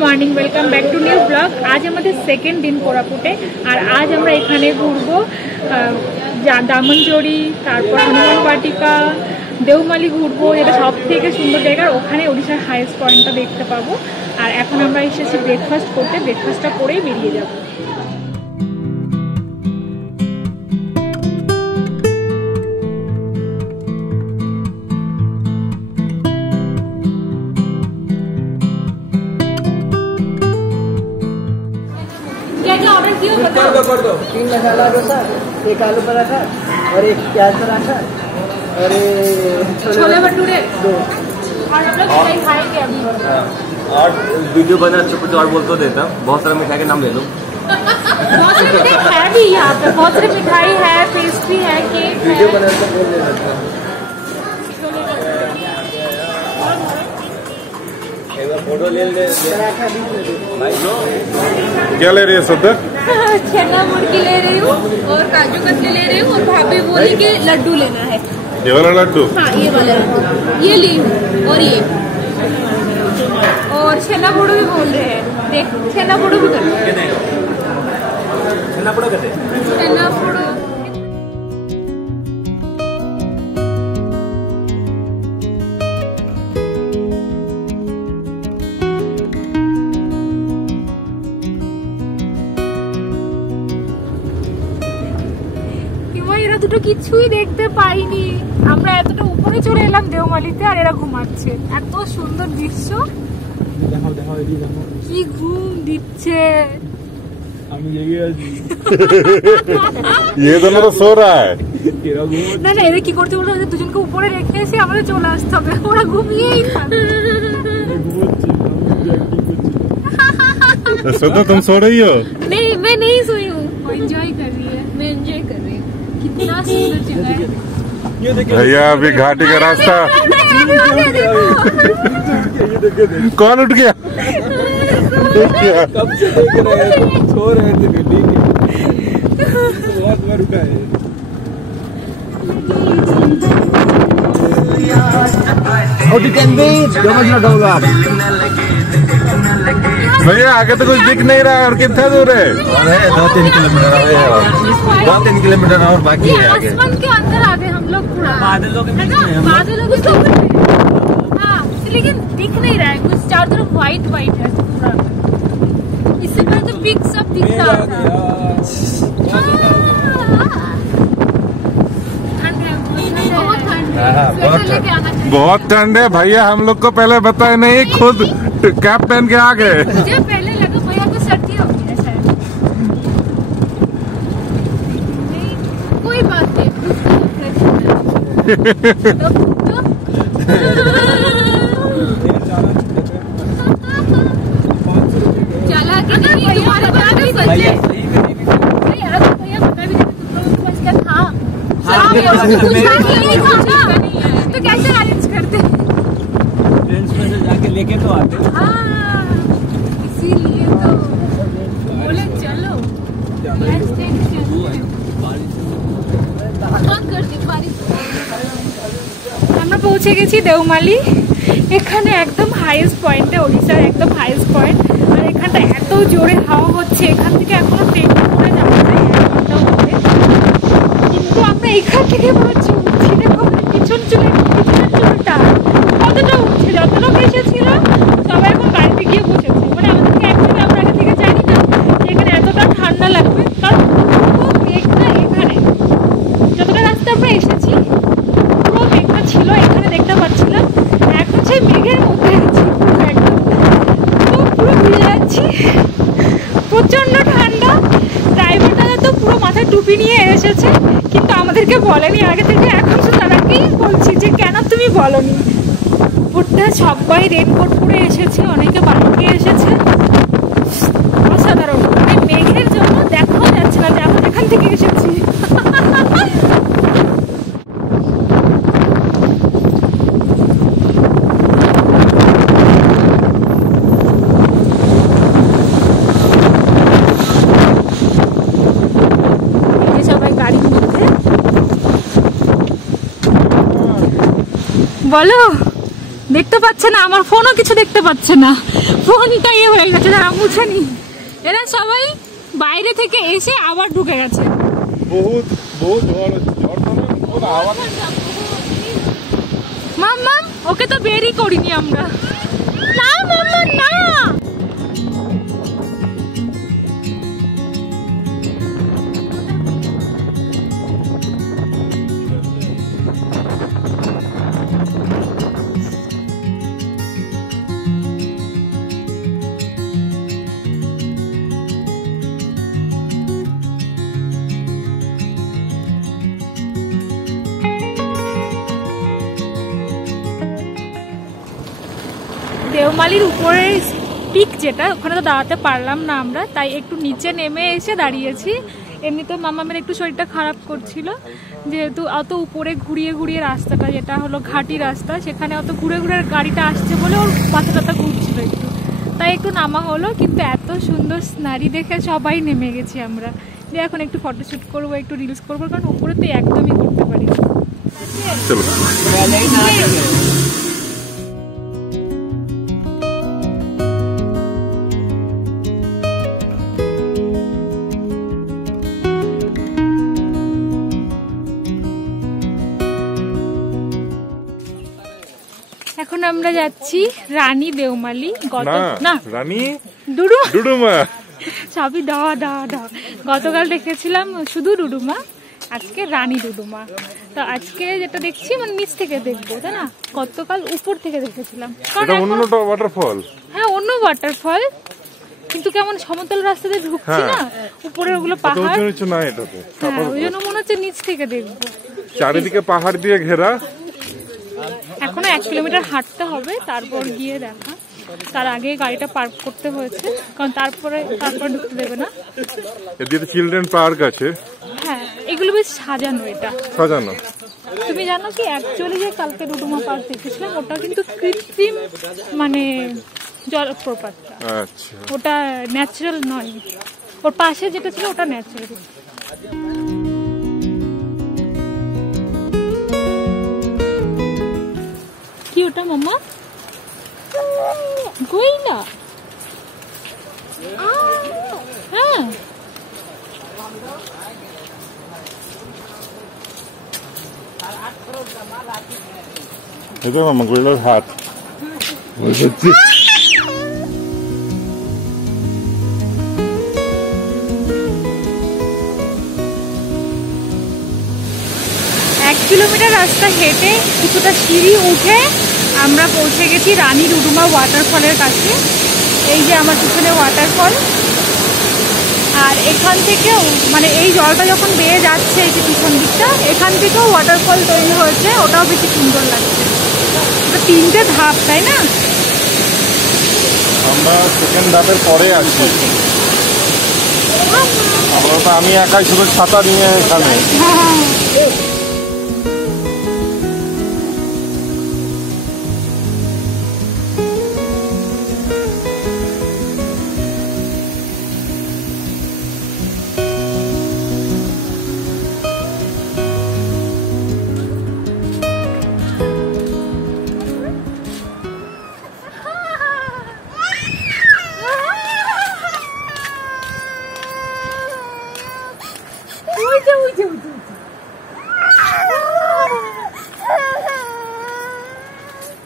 Morning welcome back to new blog. आज हमारे second दिन कोरापुटे और आज আমরা এখানে ঘুরবো দামনজড়ি, তারপর হনুমান বাটিকা, দেওমালি ঘুরবো। এটা সব থেকে সুন্দর জায়গা, ওখানে ওড়িশার হাইয়েস্ট পয়েন্টটা দেখতে পাবো। আর এখন আমরা এসেছি ব্রেকফাস্ট করতে, ব্রেকফাস্টটা করেই বেরিয়ে যাবো। कर दो 3 मसाला डोसा, 1 आलू पराठा और 1 प्याज पराठा और छोले भटूरे 2। और हम लोग मिठाई खाएंगे अभी। और वीडियो बना कुछ और बोल तो देता, बहुत सारा मिठाई के नाम ले लो। बहुत सारी मिठाई है भी यहाँ पे, बहुत सारी मिठाई है, पेस्ट्री है, केक है। वीडियो बना तो बोल देना। फोटो ले पराठा भी ले दो। क्या ले रही है सदर? छेना मुर्गी ले रही हूँ और काजू कतली ले रही हूँ और भाभी बोली कि लड्डू लेना है। ये वाला लड्डू? हाँ ये वाला लड्डू ये ली हूँ और ये और छेना पोड़ो भी बोल रहे हैं। देख छेना पोड़ो भी कर छेना पोड़ो এরা দুটো কিছুই দেখতে পাইনি। আমরা এতটা উপরে চলে এলাম দেওমালিতে আর এরা ঘুমাচ্ছে। এত সুন্দর দৃশ্য, কি ঘুম দিচ্ছে। ये दोनों तो सो रहा है। না না এরা কি করছে বলতো, দুজনকে উপরে রেখে এসে আমাদের চলে আসতে হবে, ওরা ঘুমিয়েই থাকে। सदर तुम सो रही हो? नहीं मैं नहीं सोई हूँ, वो एंजॉय कर रही है, मैं एंजॉय कर रही हूँ। कितना सुंदर जगह है भैया। अभी घाटी का रास्ता कौन उठ गया? कब से देख रहे हैं, सो रहे थे बेटी। बहुत बार उठा है। How to can be? समझ ना होगा। भैया आगे तो कुछ दिख नहीं रहा है, और कितना दूर है? अरे 2-3 किलोमीटर और 2-3 किलोमीटर और बाकी है आगे। आसमान के अंदर आ गए हम लोग पूरा, बादलों के बीच में, बादलों के बीच में। हाँ लेकिन दिख नहीं रहा है कुछ, चारों तरफ व्हाइट व्हाइट है पूरा। इससे पहले तो बिग सब दिख रहा था। बहुत ठंड है भैया, हम लोग को पहले बताए नहीं, खुद कैप पहन के आ गए। मुझे पहले लगा भैया को सर्दी होगी है शायद। नहीं कोई बात नहीं, चला कि नहीं तुम्हारे बात भी सच्चे। नहीं यार भैया बता भी देते तुम लोग बस क्या था। हाँ नहीं था ना, तो कैसे अरेंज करते? फ्रेंड्स में से जाके लेके तो आते। हाँ इसीलिए तो बोले चलो আমরা পৌঁছে গেছি দেওমালি। এখানে একদম হাইয়েস্ট পয়েন্টে, ওড়িশার একদম হাইয়েস্ট পয়েন্ট। আর এখানটা এত জোরে হাওয়া হচ্ছে, এখান থেকে এখনো ট্রেন করে যাওয়া যায় 1 ঘন্টা হবে। কিন্তু আমরা এখান থেকে বলছি উঠছি, দেখো পিছন চুলটা কতটা উঠছে, যত লোক এসেছিল সবাই এখন বাড়িতে গিয়ে বসেছে। মানে আমাদেরকে একদমই আমরা আগে থেকে জানি না যে এখানে এতটা ঠান্ডা লাগবে, কারণ পুরো মেঘটা এখানে যতটা রাস্তা আমরা এসেছি পুরো মেঘটা ছিল, এখানে দেখতে পাচ্ছিলাম। এখন সেই মেঘের মধ্যে আছি পুরো একদম, তো পুরো ভিজে যাচ্ছি, প্রচন্ড ঠান্ডা। ড্রাইভার দাদা তো পুরো মাথায় টুপি নিয়ে এসেছে, কিন্তু আমাদেরকে বলেনি আগে থেকে। এখন শুধু তাদেরকেই বলছি যে কেন তুমি বলনি। পুরোটা সবাই রেনকোট পরে এসেছে, অনেকে বাইকে এসেছে। অসাধারণ, মানে মেঘের জন্য দেখাও যাচ্ছে না যে আমরা এখান থেকে এসেছি। সবাই গাড়ির মধ্যে বলো দেখতে পাচ্ছে না, আমার ফোনও কিছু দেখতে পাচ্ছে না, ফোনটা ইয়ে হয়ে গেছে, যারা মুছে নি। এরা সবাই বাইরে থেকে এসে আবার ঢুকে গেছে। বহুত বহুত ঝড় আওয়াজ। মাম্মা ওকে তো বেরই করিনি আমরা। না মাম্মা না। দেওমালির উপরের পিক যেটা, ওখানে তো দাঁড়াতে পারলাম না আমরা, তাই একটু নিচে নেমে এসে দাঁড়িয়েছি। এমনিতে মামামের একটু শরীরটা খারাপ করছিল, যেহেতু অত উপরে ঘুরিয়ে ঘুরিয়ে রাস্তাটা, যেটা হলো ঘাটি রাস্তা, সেখানে অত ঘুরে ঘুরে গাড়িটা আসছে বলে ওর মাথা টাথা ঘুরছিল একটু, তাই একটু নামা হলো। কিন্তু এত সুন্দর সিনারি দেখে সবাই নেমে গেছি আমরা, যে এখন একটু ফটোশ্যুট করবো, একটু রিলস করবো, কারণ উপরে তো একদমই করতে পারি। এখন আমরা যাচ্ছি রানী দেওমালি। না রানী ডুডুমা, সবই দেওয়া। গতকাল দেখেছিলাম শুধু ডুডুমা, আজকে রানী ডুডুমা। তো আজকে যেটা দেখছি মানে নিচ থেকে দেখবো, তাই না? গতকাল উপর থেকে দেখেছিলাম। অন্য ওয়াটারফল, হ্যাঁ অন্য ওয়াটারফল, কিন্তু কেমন সমতল রাস্তাতে ঢুকছি না, উপরে ওগুলো পাহাড়, ওই জন্য মনে হচ্ছে নিচ থেকে দেখবো। চারিদিকে পাহাড় দিয়ে ঘেরা। এখনো 1 কিলোমিটার হাঁটতে হবে, তারপর গিয়ে দেখা। তার আগে গাড়িটা পার্ক করতে হয়েছে, কারণ তারপরে ঢুকতে দেবে না। এদিকে চিলড্রেন পার্ক আছে। হ্যাঁ এগুলো বেশ সাজানো, এটা সাজানো। তুমি জানো কি, অ্যাকচুয়ালি যে কালকে ডুডুমা পার্ক দেখেছিলাম, ওটা কিন্তু কৃত্রিম মানে জলপ্রপাতটা, আচ্ছা ওটা ন্যাচারাল নয়। ওর পাশে যেটা ছিল ওটা ন্যাচারাল। কি ওটা মাম্মা? গইলা? হ্যাঁ এটা মামা গইলার হাত। এক কিলোমিটার রাস্তা হেঁটে কিছুটা সিঁড়ি উঠে আমরা পৌঁছে গেছি রানী ডুডুমা ওয়াটারফলের কাছে। এই যে আমার পিছনে ওয়াটারফল, আর এখান থেকেও মানে এই জলটা যখন বেয়ে যাচ্ছে এই যে পিছন দিকটা, এখান থেকেও ওয়াটারফল তৈরি হয়েছে, ওটাও বেশি সুন্দর লাগছে। ওটা 3টে ধাপ, তাই না? আমরা সেকেন্ড ধাপের পরে আছি। আমরা তো আমি একাই শুধু ছাতা নিয়ে এখানে।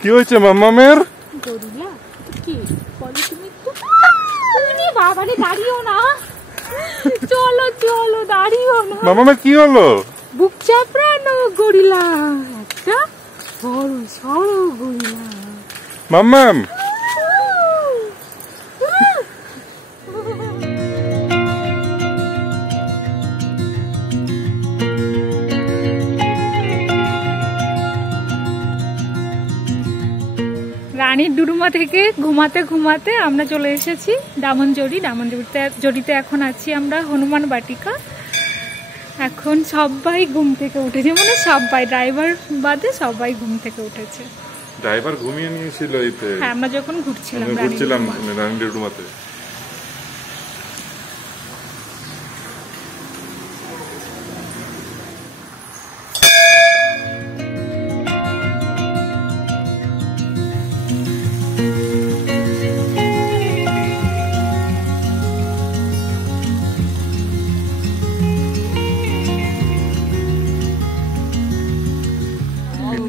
কি হয়েছে মাম্মামের? গরিলা কি বলো তুমি? তুমি বাবারে দাঁড়িও না, চলো চলো দাঁড়িও না। মাম্মামের কি হলো? বুক চাপড়ানো গরিলা, একটা বড় সড়ো গরিলা। মাম্মাম রানীর ডুডুমা থেকে ঘুমাতে ঘুমাতে আমরা চলে এসেছি দামনজড়ি। দামনজড়িতে এখন আছি আমরা হনুমান বাটিকা। এখন সবাই ঘুম থেকে উঠেছে, মানে সবাই, ড্রাইভার বাদে সবাই ঘুম থেকে উঠেছে। ড্রাইভার ঘুমিয়ে নিয়েছিল এইতে। হ্যাঁ আমরা যখন ঘুরছিলাম রানী ডুডুমাতে।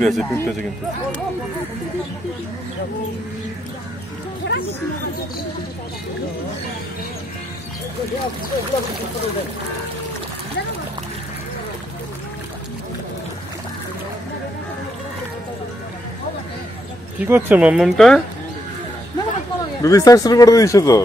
আছে কিন্তু কি করছে মাম্মামটা? বেবি শার্ক শুরু করে দিয়েছে তো।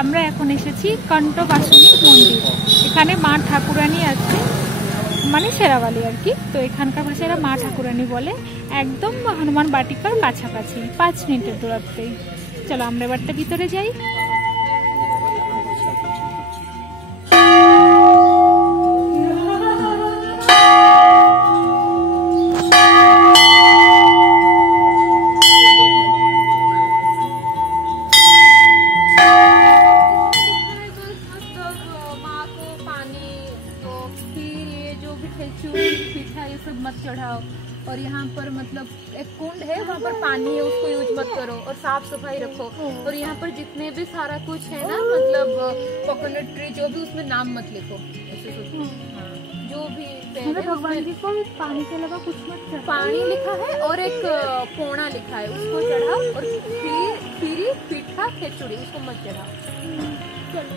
আমরা এখন এসেছি কণ্ঠবাসনী মন্দির। এখানে মা ঠাকুরানী আছে, মানে শেরাওয়ালি আর কি। তো এখানকার ভাষায় মা ঠাকুরানী বলে। একদম হনুমান বাটিকার কাছাকাছি, 5 মিনিটের দূরত্বেই। চলো আমরা এবারটা ভিতরে যাই। मत चढ़ाओ। और यहाँ पर मतलब एक कुंड है, वहाँ पर पानी है, उसको यूज मत करो और साफ सफाई रखो। और यहाँ पर जितने भी सारा कुछ है ना, मतलब कोकोनट ट्री जो भी, उसमें नाम मत लिखो। ऐसे सोचो जो भी भगवान जी को पानी के अलावा कुछ मत चढ़ाओ। पानी लिखा है और एक पोना लिखा है, उसको चढ़ाओ। और फिर पीठा खिचड़ी उसको मत चढ़ाओ। चलो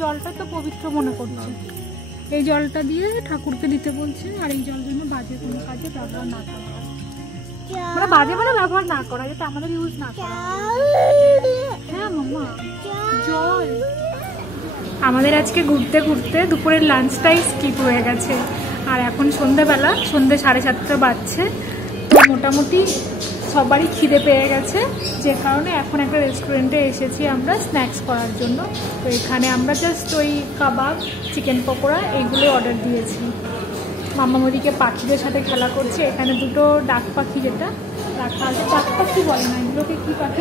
জলটা তো পবিত্র মনে করছে, এই জলটা দিয়ে ঠাকুরকে দিতে বলছে। আর এই জল যেন বাজে কোনো কাজে ব্যবহার না করা, মানে বাজে মানে ব্যবহার না করা, যাতে আমাদের ইউজ না করা। হ্যাঁ মাম্মা, জল। আমাদের আজকে ঘুরতে ঘুরতে দুপুরের লাঞ্চটাই স্কিপ হয়ে গেছে। আর এখন সন্ধ্যেবেলা, সন্ধ্যে 7:30 বাজছে। তো মোটামুটি সবারই খিদে পেয়ে গেছে, যে কারণে এখন একটা রেস্টুরেন্টে এসেছি আমরা স্ন্যাক্স করার জন্য। তো এখানে আমরা জাস্ট ওই কাবাব, চিকেন পকোড়া এইগুলো অর্ডার দিয়েছি। মাম্মা ওদিকে পাখিদের সাথে খেলা করছে। এখানে দুটো ডাক পাখি যেটা রাখা আছে, ডাক পাখি বলে না, এগুলোকে কী পাখি,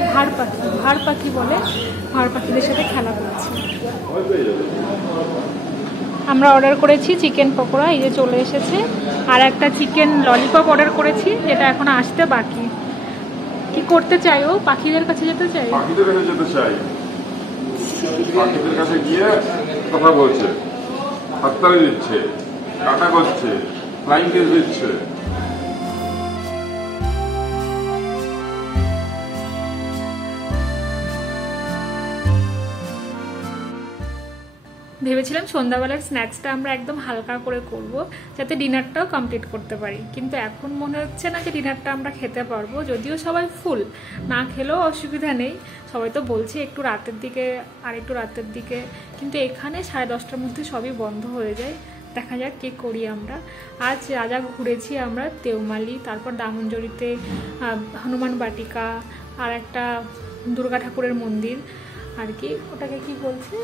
ভাড় পাখি বলে। ভাড় পাখিদের সাথে খেলা করছে। আমরা অর্ডার করেছি চিকেন পকোড়া, এই যে চলে এসেছে। আর একটা চিকেন ললিপপ অর্ডার করেছি, যেটা এখন আসতে বাকি। কি করতে চাই ও? পাখিদের কাছে যেতে চাই। পাখিদের কাছে যেতে চাই, পাখিদের কাছে গিয়ে কথা বলছে, হাততালি দিচ্ছে, টাটা করছে, ফ্লাইং কিস দিচ্ছে। ভেবেছিলাম সন্ধ্যাবেলার স্ন্যাক্সটা আমরা একদম হালকা করে করব, যাতে ডিনারটাও কমপ্লিট করতে পারি। কিন্তু এখন মনে হচ্ছে না যে ডিনারটা আমরা খেতে পারবো। যদিও সবাই ফুল, না খেলেও অসুবিধা নেই। সবাই তো বলছে একটু রাতের দিকে, আর একটু রাতের দিকে। কিন্তু এখানে 10:30টার মধ্যে সবই বন্ধ হয়ে যায়। দেখা যাক কি করি আমরা। আজ যা ঘুরেছি আমরা, দেওমালি, তারপর দামনজড়িতে হনুমান বাটিকা, আর একটা দুর্গা ঠাকুরের মন্দির আর কি, ওটাকে কি বলছে,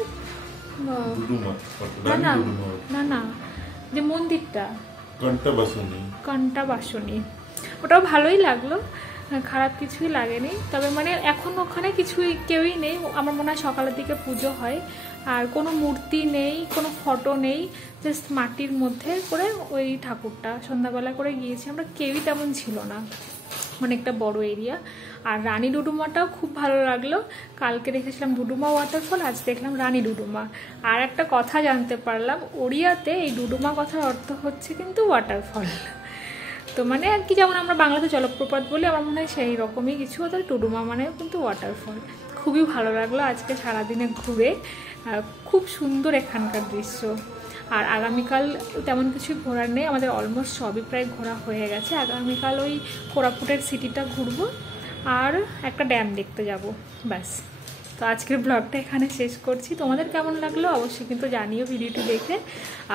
না না যে মন্দিরটা, কণ্ঠবাসনী, ওটাও ভালোই লাগলো, খারাপ কিছুই লাগেনি। তবে মানে এখন ওখানে কিছুই কেউই নেই। আমার মনে হয় সকালের দিকে পুজো হয়, আর কোনো মূর্তি নেই, কোনো ফটো নেই, জাস্ট মাটির মধ্যে করে ওই ঠাকুরটা। সন্ধ্যাবেলা করে গিয়েছি আমরা, কেউই তেমন ছিল না, অনেকটা বড় এরিয়া। আর রানী ডুডুমাটাও খুব ভালো লাগলো। কালকে দেখেছিলাম ডুডুমা ওয়াটারফল, আজ দেখলাম রানী ডুডুমা। আর একটা কথা জানতে পারলাম, ওড়িয়াতে এই ডুডুমা কথার অর্থ হচ্ছে কিন্তু ওয়াটারফল। তো মানে আর কি, যেমন আমরা বাংলাতে জলপ্রপাত বলি, আমার মনে হয় সেই রকমই কিছু, ওদের ডুডুমা মানে কিন্তু ওয়াটারফল। খুবই ভালো লাগলো আজকে সারাদিনে ঘুরে, খুব সুন্দর এখানকার দৃশ্য। আর আগামীকাল তেমন কিছু ঘোরার নেই, আমাদের অলমোস্ট সবই প্রায় ঘোরা হয়ে গেছে। আগামীকাল ওই কোরাপুটের সিটিটা ঘুরবো আর একটা ড্যাম দেখতে যাব, ব্যাস। তো আজকের ব্লগটা এখানে শেষ করছি। তোমাদের কেমন লাগলো অবশ্যই কিন্তু জানিও ভিডিওটি দেখে,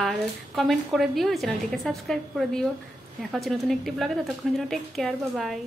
আর কমেন্ট করে দিও, চ্যানেলটিকে সাবস্ক্রাইব করে দিও। দেখা হচ্ছে নতুন একটি ব্লগে, ততক্ষণের জন্য টেক কেয়ার, বাই বাই।